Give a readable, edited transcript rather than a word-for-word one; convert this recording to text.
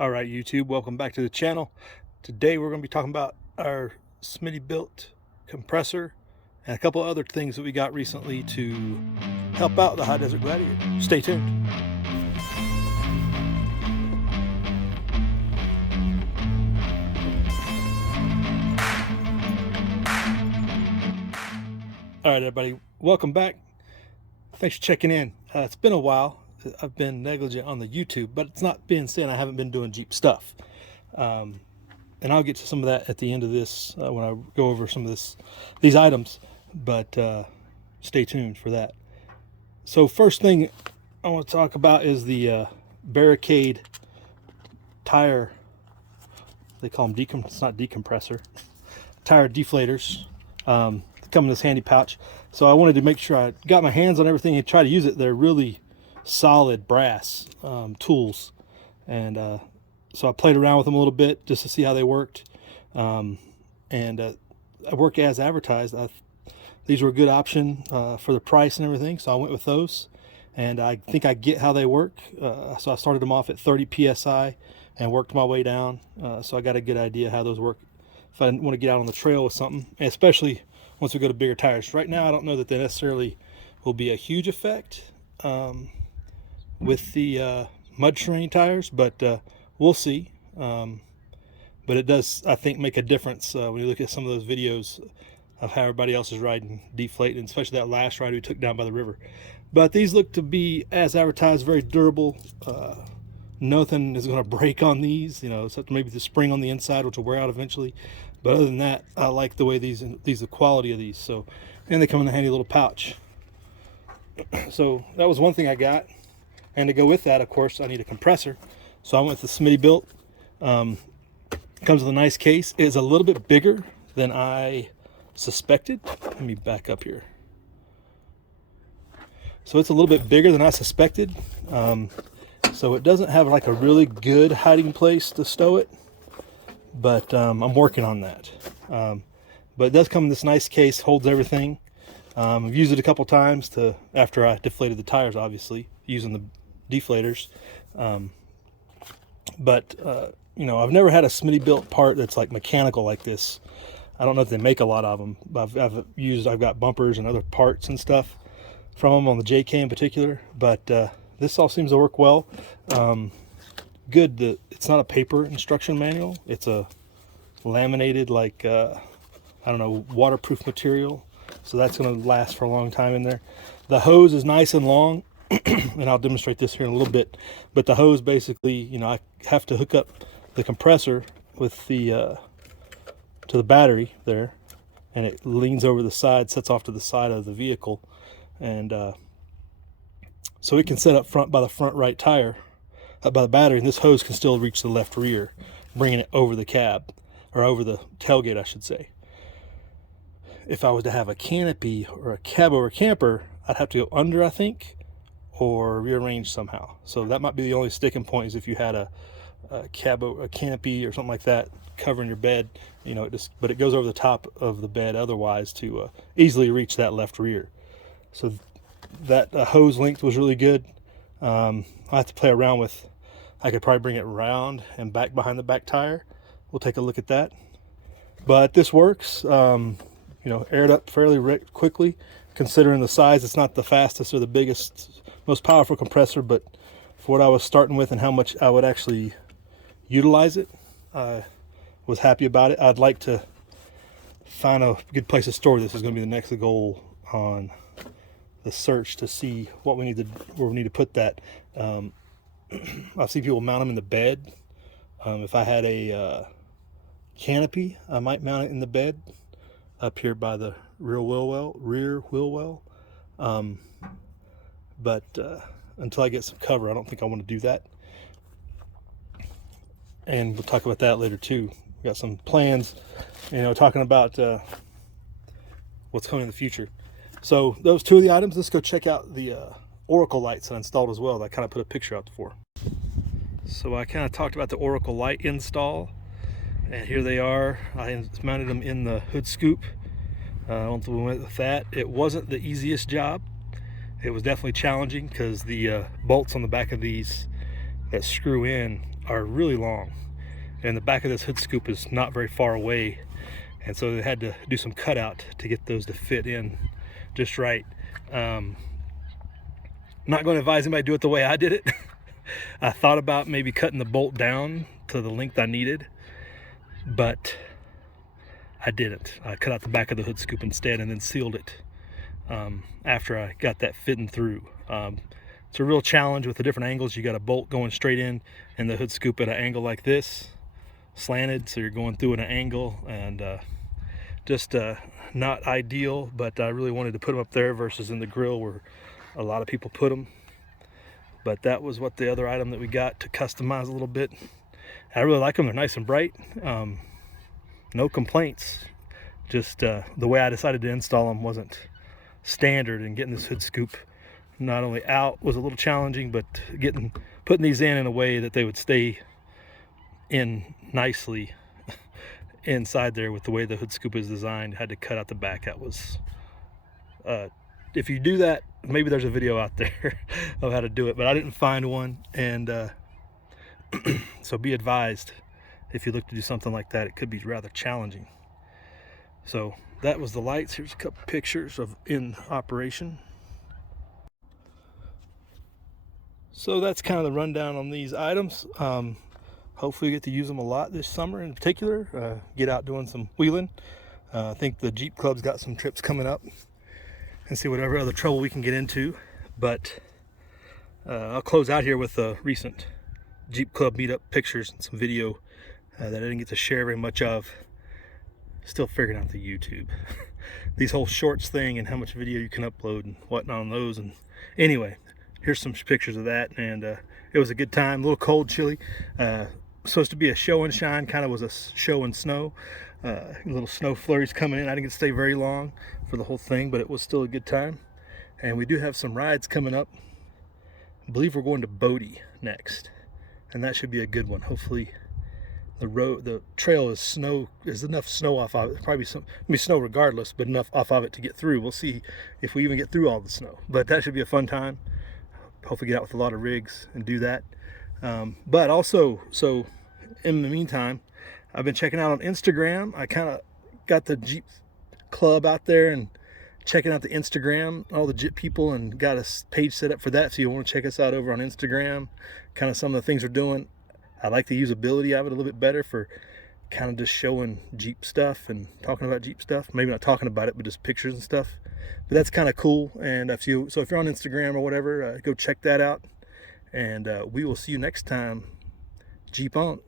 All right, YouTube, welcome back to the channel. Today we're going to be talking about our Smitty built compressor and a couple other things that we got recently to help out the High Desert Gladiator. Stay tuned. All right, everybody, welcome back. Thanks for checking in. It's been a while. I've been negligent on the YouTube, but it's not being said I haven't been doing Jeep stuff. And I'll get to some of that at the end of this when I go over some of these items, but stay tuned for that. So first thing I want to talk about is the Barricade tire. They call them it's not decompressor, tire deflators. They come in this handy pouch. So I wanted to make sure I got my hands on everything and try to use it. They're really solid brass tools, and so I played around with them a little bit just to see how they worked, and I work as advertised. These were a good option for the price and everything, so I went with those, and I think I get how they work. So I started them off at 30 psi and worked my way down, so I got a good idea how those work if I want to get out on the trail with something, and especially once we go to bigger tires. Right now I don't know that they necessarily will be a huge effect with the mud terrain tires, but we'll see. But it does, I think, make a difference when you look at some of those videos of how everybody else is riding deflating, especially that last ride we took down by the river. But these look to be, as advertised, very durable. Nothing is going to break on these, except maybe the spring on the inside, which will wear out eventually. But other than that, I like the way the quality of these. So, and they come in a handy little pouch. So that was one thing I got. And to go with that, of course, I need a compressor. So I went with the Smitty built. Comes with a nice case. It is a little bit bigger than I suspected. Let me back up here. So it's a little bit bigger than I suspected. So it doesn't have like a really good hiding place to stow it, but I'm working on that. But it does come in this nice case, holds everything. I've used it a couple times after I deflated the tires, obviously, using the deflators. But I've never had a Smitty built part that's like mechanical like this. I don't know if they make a lot of them. I've got bumpers and other parts and stuff from them on the JK in particular, but this all seems to work well. Good that it's not a paper instruction manual. It's a laminated, like waterproof material. So that's going to last for a long time in there. The hose is nice and long, and I'll demonstrate this here in a little bit. But the hose basically, I have to hook up the compressor with to the battery there, and it leans over the side, sets off to the side of the vehicle, and so it can set up front by the front right tire, by the battery, and this hose can still reach the left rear, bringing it over the cab, or over the tailgate, I should say. If I was to have a canopy or a cab over camper, I'd have to go under, I think, or rearrange somehow. So that might be the only sticking point, is if you had a canopy or something like that covering your bed, but it goes over the top of the bed otherwise to easily reach that left rear. So that hose length was really good. I have to play around with. I could probably bring it around and back behind the back tire. We'll take a look at that. But this works. Aired up fairly quickly, considering the size. It's not the fastest or the biggest, most powerful compressor, but for what I was starting with and how much I would actually utilize it, I was happy about it. I'd like to find a good place to store this. Is going to be the next goal on the search, to see where we need to put that. I've seen people mount them in the bed. If I had a canopy, I might mount it in the bed up here by the rear wheel well. But until I get some cover, I don't think I want to do that. And we'll talk about that later too. We got some plans, talking about what's coming in the future. So those two of the items. Let's go check out the Oracle lights I installed as well, that I kind of put a picture out for. So I kind of talked about the Oracle light install, and here they are. I mounted them in the hood scoop. Once we went with that, it wasn't the easiest job. It was definitely challenging because the bolts on the back of these that screw in are really long, and the back of this hood scoop is not very far away, and so they had to do some cutout to get those to fit in just right. Not going to advise anybody to do it the way I did it. I thought about maybe cutting the bolt down to the length I needed, but I didn't. I cut out the back of the hood scoop instead and then sealed it after I got that fitting through. It's a real challenge with the different angles. You got a bolt going straight in and the hood scoop at an angle like this, slanted, so you're going through at an angle, and just not ideal, but I really wanted to put them up there versus in the grill where a lot of people put them. But that was what the other item that we got to customize a little bit. I really like them. They're nice and bright. No complaints. Just the way I decided to install them wasn't standard, and getting this hood scoop not only out was a little challenging, but putting these in a way that they would stay in nicely inside there with the way the hood scoop is designed. Had to cut out the back. That was if you do that, maybe there's a video out there of how to do it, but I didn't find one. And so be advised, if you look to do something like that, it could be rather challenging. So that was the lights. Here's a couple pictures of in operation. So that's kind of the rundown on these items. Hopefully we get to use them a lot this summer in particular. Get out doing some wheeling. I think the Jeep Club's got some trips coming up, and see whatever other trouble we can get into. But I'll close out here with the recent Jeep Club meetup pictures and some video that I didn't get to share very much of. Still figuring out the YouTube. These whole shorts thing and how much video you can upload and whatnot on those. And anyway, here's some pictures of that, and it was a good time. A little cold, chilly. Supposed to be a show and shine, kind of was a show and snow. Little snow flurries coming in. I didn't get to stay very long for the whole thing, but it was still a good time. And we do have some rides coming up. I believe we're going to Bodie next, and that should be a good one. Hopefully the trail is enough snow off of it. Probably be snow regardless, but enough off of it to get through. We'll see if we even get through all the snow, but that should be a fun time. Hopefully get out with a lot of rigs and do that. But also, so in the meantime, I've been checking out on Instagram. I kind of got the Jeep Club out there and checking out the Instagram, all the Jeep people, and got a page set up for that. So you want to check us out over on Instagram, kind of some of the things we're doing. I like the usability of it a little bit better for kind of just showing Jeep stuff and talking about Jeep stuff. Maybe not talking about it, but just pictures and stuff. But that's kind of cool. And if you're on Instagram or whatever, go check that out. And we will see you next time. Jeep on.